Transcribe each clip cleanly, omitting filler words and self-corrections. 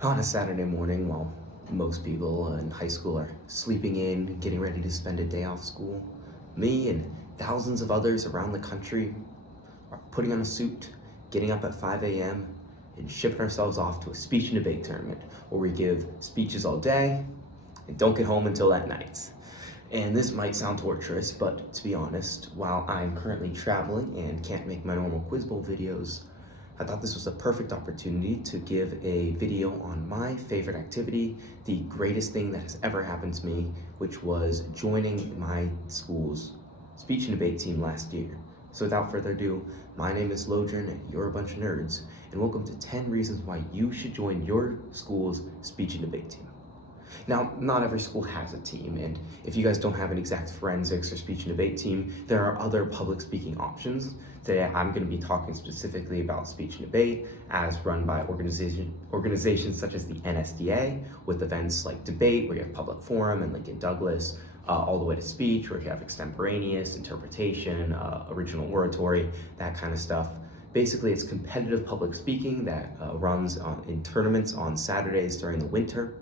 On a Saturday morning while most people in high school are sleeping in, getting ready to spend a day off school, me and thousands of others around the country are putting on a suit, getting up at 5 a.m., and shipping ourselves off to a speech and debate tournament where we give speeches all day and don't get home until at night. And this might sound torturous, but to be honest, while I'm currently traveling and can't make my normal Quiz Bowl videos, I thought this was a perfect opportunity to give a video on my favorite activity, the greatest thing that has ever happened to me, which was joining my school's speech and debate team last year. So without further ado, my name is Lodrin and you're a bunch of nerds, and welcome to 10 reasons why you should join your school's speech and debate team. Now, not every school has a team, and if you guys don't have an exact forensics or speech and debate team, there are other public speaking options. Today, I'm going to be talking specifically about speech and debate as run by organizations such as the NSDA, with events like debate, where you have public forum and Lincoln Douglas, all the way to speech, where you have extemporaneous, interpretation, original oratory, that kind of stuff. Basically, it's competitive public speaking that runs in tournaments on Saturdays during the winter.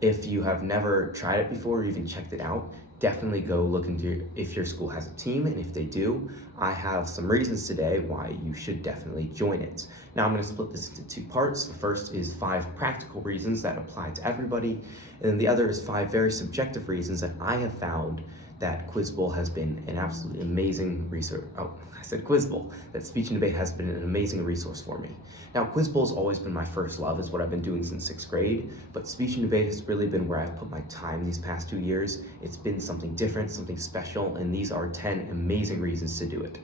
If you have never tried it before or even checked it out, definitely go look into if your school has a team, and if they do, I have some reasons today why you should definitely join it. Now I'm going to split this into two parts. The first is 5 practical reasons that apply to everybody, and then the other is 5 very subjective reasons that I have found that Quiz Bowl has been an absolutely amazing resource. Oh, I said Quiz Bowl. That speech and debate has been an amazing resource for me. Now, Quiz Bowl has always been my first love. It's what I've been doing since 6th grade, but speech and debate has really been where I've put my time these past 2 years. It's been something different, something special, and these are 10 amazing reasons to do it.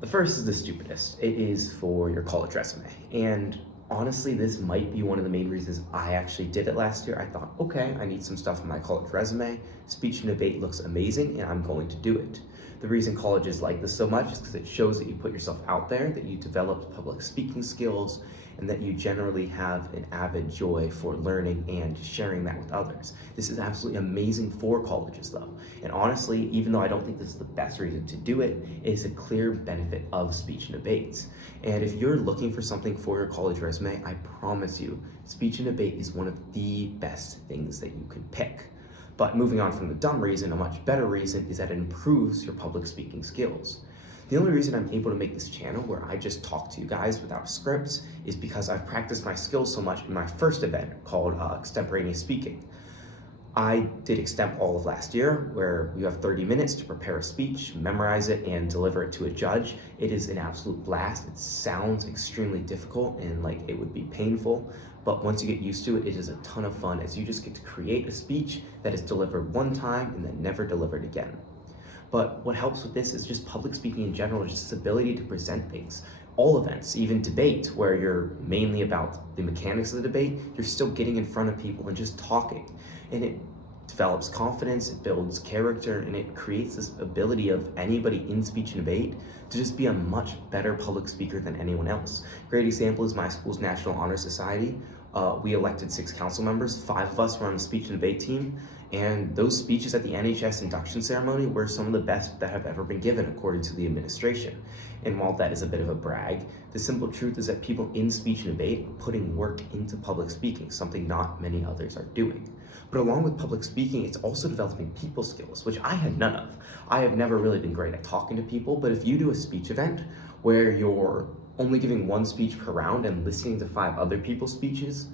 The first is the stupidest. It is for your college resume. And honestly, this might be one of the main reasons I actually did it last year. I thought, okay, I need some stuff on my college resume. Speech and debate looks amazing, and I'm going to do it. The reason colleges like this so much is because it shows that you put yourself out there, that you developed public speaking skills, and that you generally have an avid joy for learning and sharing that with others. This is absolutely amazing for colleges though. And honestly, even though I don't think this is the best reason to do it, it is a clear benefit of speech and debates. And if you're looking for something for your college resume, I promise you, speech and debate is one of the best things that you can pick. But moving on from the dumb reason, a much better reason is that it improves your public speaking skills. The only reason I'm able to make this channel where I just talk to you guys without scripts is because I've practiced my skills so much in my first event called extemporaneous speaking. I did extemp all of last year, where you have 30 minutes to prepare a speech, memorize it, and deliver it to a judge. It is an absolute blast. It sounds extremely difficult and like it would be painful, but once you get used to it, it is a ton of fun as you just get to create a speech that is delivered one time and then never delivered again. But what helps with this is just public speaking in general, just this ability to present things. All events, even debate, where you're mainly about the mechanics of the debate, you're still getting in front of people and just talking. And it develops confidence, it builds character, and it creates this ability of anybody in speech and debate to just be a much better public speaker than anyone else. Great example is my school's National Honor Society. We elected 6 council members, 5 of us were on the speech and debate team, and those speeches at the NHS induction ceremony were some of the best that have ever been given according to the administration. And while that is a bit of a brag, the simple truth is that people in speech and debate are putting work into public speaking, something not many others are doing. But along with public speaking, it's also developing people skills, which I had none of. I have never really been great at talking to people, but if you do a speech event where you're only giving 1 speech per round and listening to 5 other people's speeches,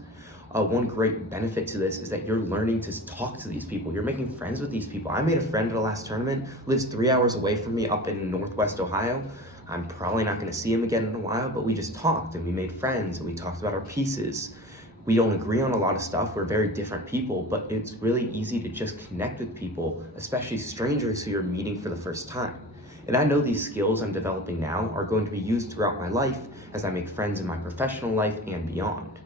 one great benefit to this is that you're learning to talk to these people. You're making friends with these people. I made a friend at the last tournament, lives 3 hours away from me up in Northwest Ohio. I'm probably not gonna see him again in a while, but we just talked and we made friends and we talked about our pieces. We don't agree on a lot of stuff. We're very different people, but it's really easy to just connect with people, especially strangers who you're meeting for the first time. And I know these skills I'm developing now are going to be used throughout my life as I make friends in my professional life and beyond.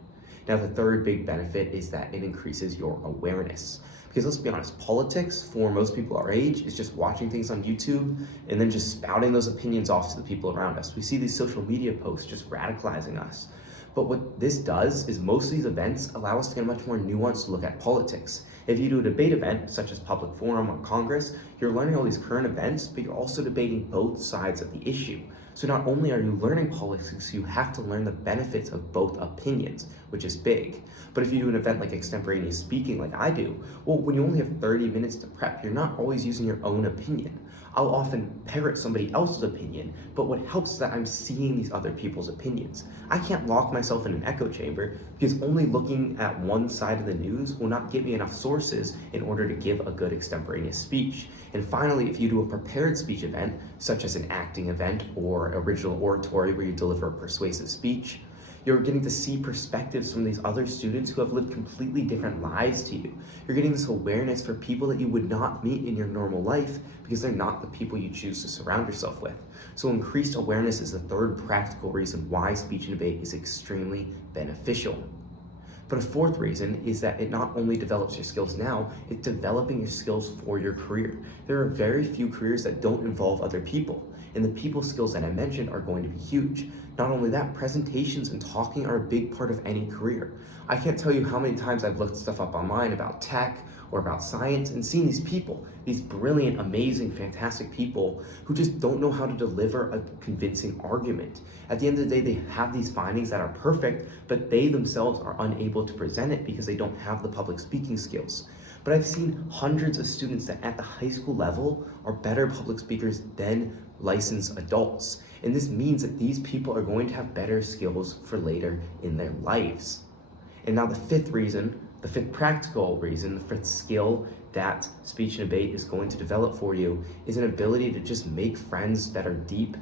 Now, the third big benefit is that it increases your awareness. Because let's be honest, politics for most people our age is just watching things on YouTube and then just spouting those opinions off to the people around us. We see these social media posts just radicalizing us. But what this does is most of these events allow us to get a much more nuanced look at politics. If you do a debate event, such as Public Forum or Congress, you're learning all these current events, but you're also debating both sides of the issue. So not only are you learning politics, you have to learn the benefits of both opinions, which is big. But if you do an event like extemporaneous speaking like I do, well, when you only have 30 minutes to prep, you're not always using your own opinion. I'll often parrot somebody else's opinion, but what helps is that I'm seeing these other people's opinions. I can't lock myself in an echo chamber because only looking at one side of the news will not give me enough sources in order to give a good extemporaneous speech. And finally, if you do a prepared speech event, such as an acting event or original oratory where you deliver a persuasive speech, you're getting to see perspectives from these other students who have lived completely different lives to you. You're getting this awareness for people that you would not meet in your normal life because they're not the people you choose to surround yourself with. So increased awareness is the third practical reason why speech and debate is extremely beneficial. But a fourth reason is that it not only develops your skills now, it's developing your skills for your career. There are very few careers that don't involve other people, and the people skills that I mentioned are going to be huge. Not only that, presentations and talking are a big part of any career. I can't tell you how many times I've looked stuff up online about tech or about science and seen these people, these brilliant, amazing, fantastic people who just don't know how to deliver a convincing argument. At the end of the day, they have these findings that are perfect, but they themselves are unable to present it because they don't have the public speaking skills. But I've seen hundreds of students that at the high school level are better public speakers than licensed adults. And this means that these people are going to have better skills for later in their lives. And now the fifth practical reason, the fifth skill that speech and debate is going to develop for you is an ability to just make friends that are deep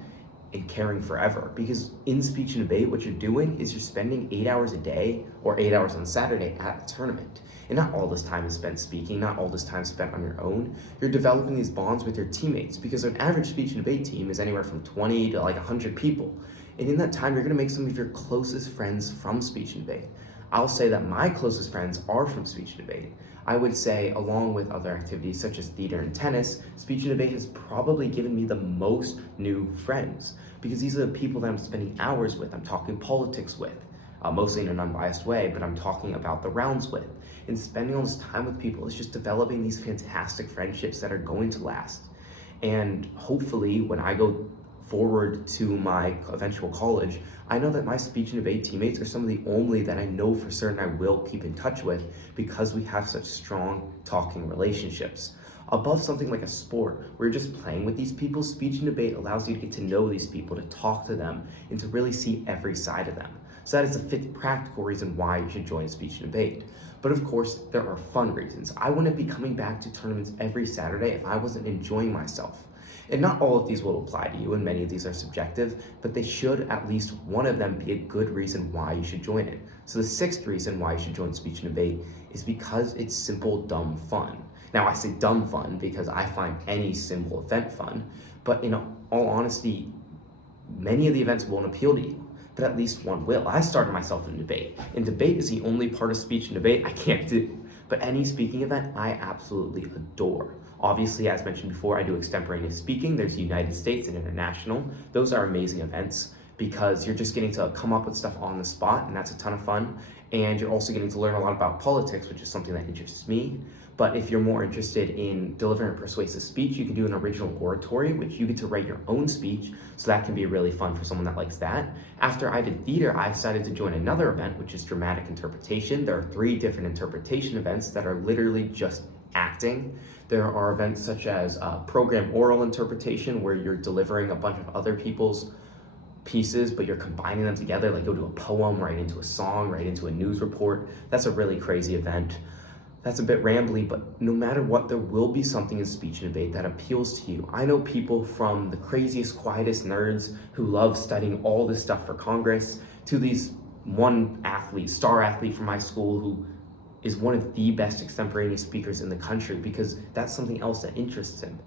and caring forever. Because in speech and debate, what you're doing is you're spending 8 hours a day or 8 hours on Saturday at a tournament. And not all this time is spent speaking, not all this time is spent on your own. You're developing these bonds with your teammates because an average speech and debate team is anywhere from 20 to like 100 people. And in that time, you're gonna make some of your closest friends from speech and debate. I'll say that my closest friends are from speech and debate. I would say, along with other activities such as theater and tennis, speech and debate has probably given me the most new friends because these are the people that I'm spending hours with. I'm talking politics with, mostly in an unbiased way, but I'm talking about the rounds with. And spending all this time with people is just developing these fantastic friendships that are going to last. And hopefully, when I go forward to my eventual college, I know that my speech and debate teammates are some of the only that I know for certain I will keep in touch with because we have such strong talking relationships. Above something like a sport where you're just playing with these people, speech and debate allows you to get to know these people, to talk to them, and to really see every side of them. So that is the fifth practical reason why you should join speech and debate. But of course, there are fun reasons. I wouldn't be coming back to tournaments every Saturday if I wasn't enjoying myself. And not all of these will apply to you, and many of these are subjective, but they should, at least one of them, be a good reason why you should join it. So the sixth reason why you should join speech and debate is because it's simple, dumb fun. Now I say dumb fun because I find any simple event fun, but in all honesty, many of the events won't appeal to you, but at least one will. I started myself in debate, and debate is the only part of speech and debate I can't do. But any speaking event I absolutely adore. Obviously, as mentioned before, I do extemporaneous speaking. There's United States and International. Those are amazing events because you're just getting to come up with stuff on the spot, and that's a ton of fun. And you're also getting to learn a lot about politics, which is something that interests me. But if you're more interested in delivering a persuasive speech, you can do an original oratory, which you get to write your own speech. So that can be really fun for someone that likes that. After I did theater, I decided to join another event, which is dramatic interpretation. There are 3 different interpretation events that are literally just acting. There are events such as program oral interpretation, where you're delivering a bunch of other people's pieces, but you're combining them together, like go to a poem, right into a song, right into a news report. That's a really crazy event. That's a bit rambly, but no matter what, there will be something in speech and debate that appeals to you. I know people from the craziest, quietest nerds who love studying all this stuff for Congress to these one athlete, star athlete from my school who is one of the best extemporaneous speakers in the country because that's something else that interests him.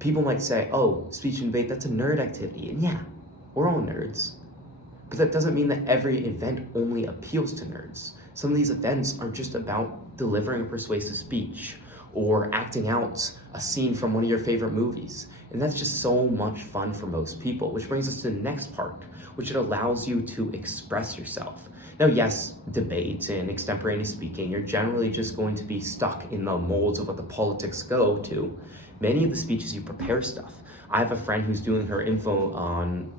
People might say, oh, speech and debate, that's a nerd activity. And yeah, we're all nerds. But that doesn't mean that every event only appeals to nerds. Some of these events are just about delivering a persuasive speech or acting out a scene from one of your favorite movies. And that's just so much fun for most people, which brings us to the next part, which it allows you to express yourself. Now, yes, debate and extemporaneous speaking, you're generally just going to be stuck in the molds of what the politics go to. Many of the speeches you prepare stuff. I have a friend who's doing her info on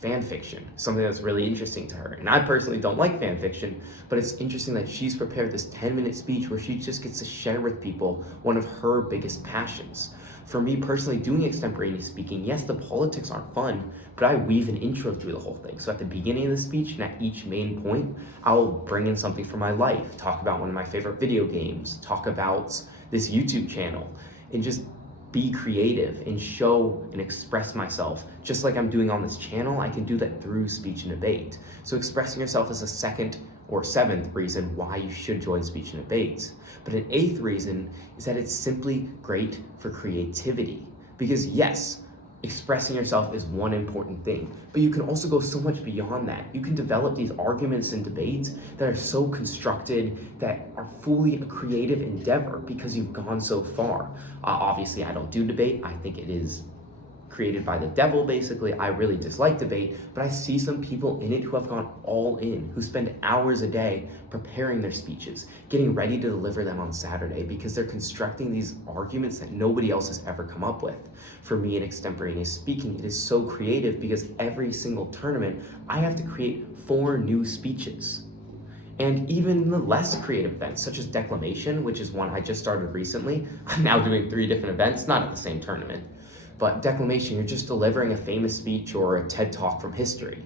fan fiction, something that's really interesting to her. And I personally don't like fan fiction, but it's interesting that she's prepared this 10-minute speech where she just gets to share with people one of her biggest passions. For me personally, doing extemporaneous speaking, yes, the politics aren't fun, but I weave an intro through the whole thing. So at the beginning of the speech and at each main point, I'll bring in something from my life, talk about one of my favorite video games, talk about this YouTube channel, and just be creative and show and express myself. Just like I'm doing on this channel, I can do that through speech and debate. So expressing yourself is a second or seventh reason why you should join speech and debate. But an eighth reason is that it's simply great for creativity. Because yes, expressing yourself is one important thing, but you can also go so much beyond that. You can develop these arguments and debates that are so constructed, that are fully a creative endeavor because you've gone so far. Obviously, I don't do debate. I think it is created by the devil, basically. I really dislike debate, but I see some people in it who have gone all in, who spend hours a day preparing their speeches, getting ready to deliver them on Saturday because they're constructing these arguments that nobody else has ever come up with. For me in extemporaneous speaking, it is so creative because every single tournament, I have to create 4 new speeches. And even the less creative events, such as declamation, which is one I just started recently. I'm now doing 3 different events, not at the same tournament. But declamation, you're just delivering a famous speech or a TED Talk from history.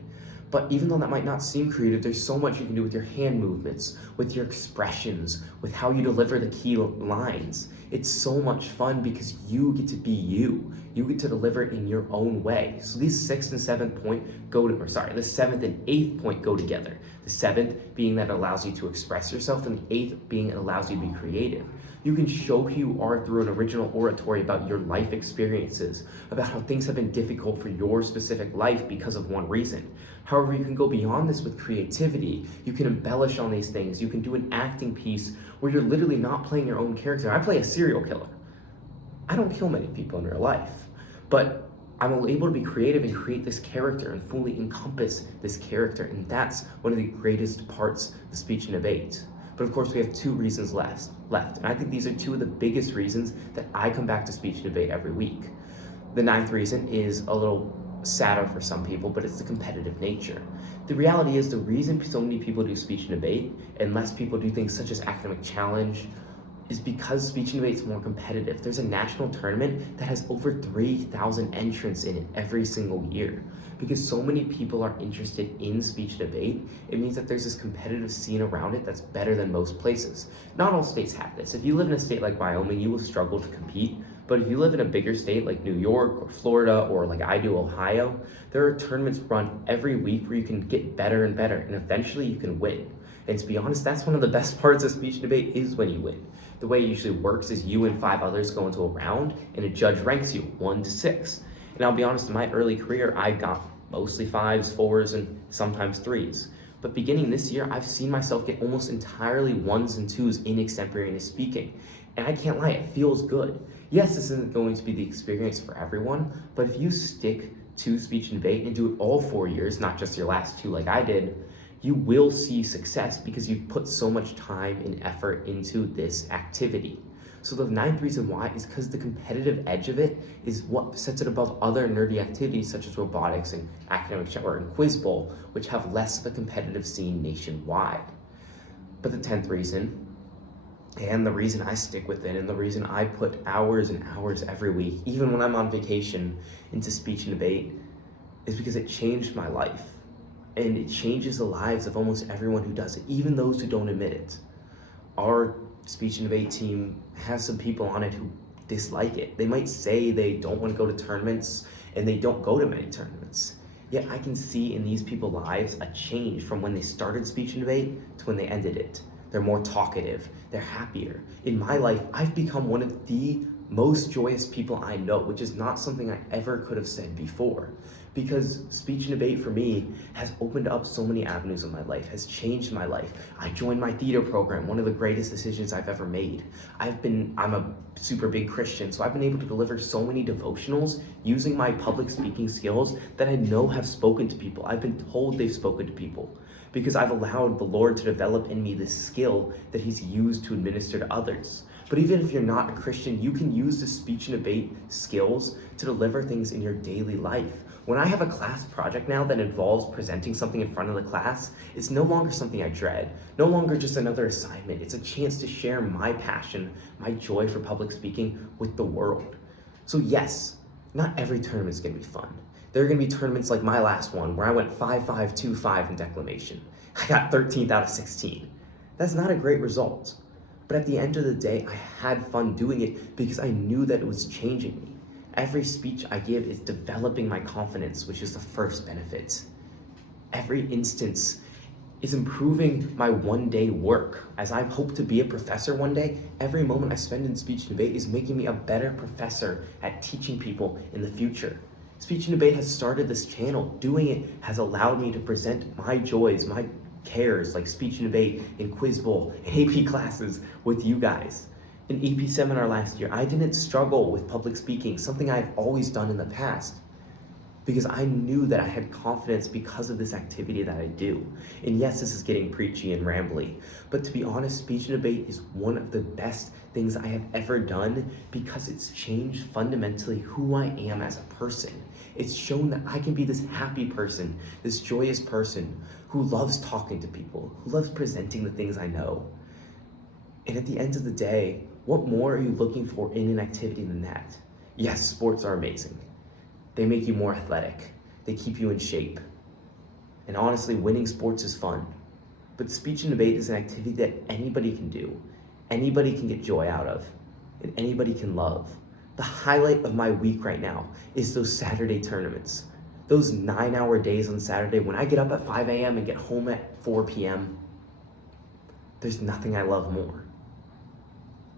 But even though that might not seem creative, there's so much you can do with your hand movements, with your expressions, with how you deliver the key lines. It's so much fun because you get to be you. You get to deliver it in your own way. So these 6th and 7th point the 7th and 8th point go together. The 7th being that it allows you to express yourself, and the 8th being it allows you to be creative. You can show who you are through an original oratory about your life experiences, about how things have been difficult for your specific life because of one reason. However, you can go beyond this with creativity. You can embellish on these things. You can do an acting piece where you're literally not playing your own character. I play a serial killer. I don't kill many people in real life, but I'm able to be creative and create this character and fully encompass this character, and that's one of the greatest parts of speech and debate. But of course, we have 2 reasons left. And I think these are 2 of the biggest reasons that I come back to speech and debate every week. The 9th reason is a little sadder for some people, but it's the competitive nature. The reality is the reason so many people do speech and debate, and less people do things such as academic challenge, is because speech and debate is more competitive. There's a national tournament that has over 3,000 entrants in it every single year. Because so many people are interested in speech and debate, it means that there's this competitive scene around it that's better than most places. Not all states have this. If you live in a state like Wyoming, you will struggle to compete. But if you live in a bigger state like New York or Florida, or like I do, Ohio, there are tournaments run every week where you can get better and better, and eventually you can win. And to be honest, that's one of the best parts of speech and debate, is when you win. The way it usually works is you and 5 others go into a round, and a judge ranks you 1 to 6. And I'll be honest, in my early career, I got mostly 5s, 4s, and sometimes 3s. But beginning this year, I've seen myself get almost entirely 1s and 2s in extemporaneous speaking. And I can't lie, it feels good. Yes, this isn't going to be the experience for everyone, but if you stick to speech and debate and do it all 4 years, not just your last 2 like I did, you will see success because you've put so much time and effort into this activity. So the 9th reason why is because the competitive edge of it is what sets it above other nerdy activities such as robotics and academic or and Quiz Bowl, which have less of a competitive scene nationwide. But the 10th reason, and the reason I stick with it, and the reason I put hours and hours every week, even when I'm on vacation, into speech and debate, is because it changed my life. And it changes the lives of almost everyone who does it, even those who don't admit it. Our speech and debate team has some people on it who dislike it. They might say they don't want to go to tournaments, and they don't go to many tournaments. Yet I can see in these people's lives a change from when they started speech and debate to when they ended it. They're more talkative, they're happier. In my life, I've become one of the most joyous people I know, which is not something I ever could have said before. Because speech and debate for me has opened up so many avenues of my life, has changed my life. I joined my theater program, one of the greatest decisions I've ever made. I'm a super big Christian, so I've been able to deliver so many devotionals using my public speaking skills that I know have spoken to people. I've been told they've spoken to people because I've allowed the Lord to develop in me this skill that He's used to administer to others. But even if you're not a Christian, you can use the speech and debate skills to deliver things in your daily life. When I have a class project now that involves presenting something in front of the class, it's no longer something I dread, no longer just another assignment. It's a chance to share my passion, my joy for public speaking with the world. So yes, not every tournament is gonna be fun. There are gonna be tournaments like my last one where I went 5-5, 2-5 in declamation. I got 13th out of 16. That's not a great result. But at the end of the day, I had fun doing it because I knew that it was changing me. Every speech I give is developing my confidence, which is the first benefit. Every instance is improving my one-day work. As I hope to be a professor one day, every moment I spend in speech and debate is making me a better professor at teaching people in the future. Speech and debate has started this channel. Doing it has allowed me to present my joys, my cares, like speech and debate in Quiz Bowl and AP classes with you guys. In AP seminar last year, I didn't struggle with public speaking, something I've always done in the past, because I knew that I had confidence because of this activity that I do. And yes, this is getting preachy and rambly, but to be honest, speech and debate is one of the best things I have ever done because it's changed fundamentally who I am as a person. It's shown that I can be this happy person, this joyous person who loves talking to people, who loves presenting the things I know. And at the end of the day, what more are you looking for in an activity than that? Yes, sports are amazing. They make you more athletic. They keep you in shape. And honestly, winning sports is fun. But speech and debate is an activity that anybody can do. Anybody can get joy out of. And anybody can love. The highlight of my week right now is those Saturday tournaments. Those 9-hour days on Saturday when I get up at 5 a.m. and get home at 4 p.m. There's nothing I love more.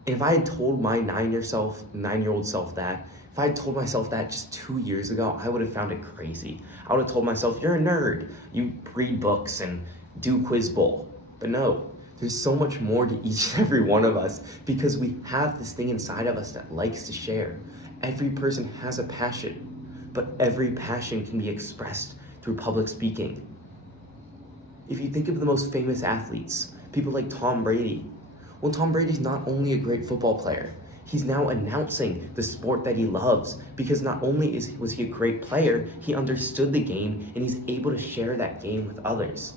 And if I had told my 9-year-old self that, if I had told myself that just 2 years ago, I would have found it crazy. I would have told myself, you're a nerd. You read books and do Quiz Bowl. But no, there's so much more to each and every one of us because we have this thing inside of us that likes to share. Every person has a passion, but every passion can be expressed through public speaking. If you think of the most famous athletes, people like Tom Brady, well, Tom Brady's not only a great football player, he's now announcing the sport that he loves because not only was he a great player, he understood the game and he's able to share that game with others.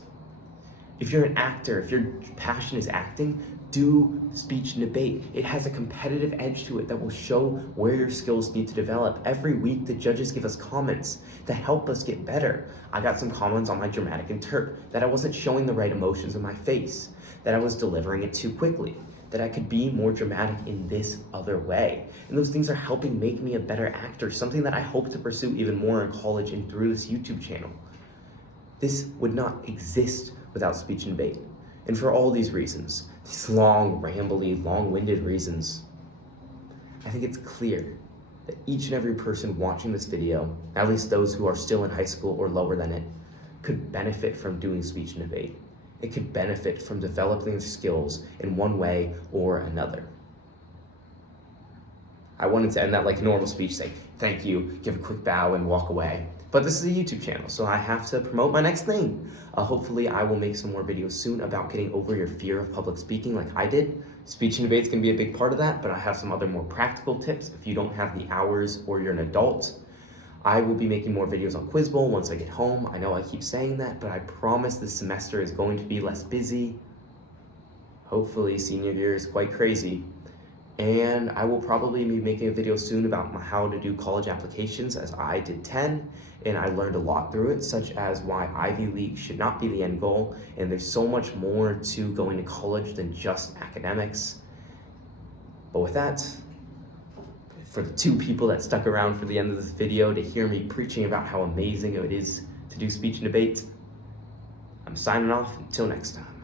If you're an actor, if your passion is acting, do speech and debate. It has a competitive edge to it that will show where your skills need to develop. Every week, the judges give us comments to help us get better. I got some comments on my dramatic interp, that I wasn't showing the right emotions in my face, that I was delivering it too quickly, that I could be more dramatic in this other way. And those things are helping make me a better actor, something that I hope to pursue even more in college and through this YouTube channel. This would not exist without speech and debate. And for all these reasons, these long, rambly, long-winded reasons, I think it's clear that each and every person watching this video, at least those who are still in high school or lower than it, could benefit from doing speech and debate. It could benefit from developing their skills in one way or another. I wanted to end that like a normal speech, say thank you, give a quick bow, and walk away. But this is a YouTube channel, so I have to promote my next thing. Hopefully I will make some more videos soon about getting over your fear of public speaking like I did. Speech and debate's gonna be a big part of that, but I have some other more practical tips if you don't have the hours or you're an adult. I will be making more videos on Quiz Bowl once I get home. I know I keep saying that, but I promise this semester is going to be less busy. Hopefully senior year is quite crazy. And I will probably be making a video soon about how to do college applications, as I did 10, and I learned a lot through it, such as why Ivy League should not be the end goal, and there's so much more to going to college than just academics. But with that, for the 2 people that stuck around for the end of this video to hear me preaching about how amazing it is to do speech and debate, I'm signing off until next time.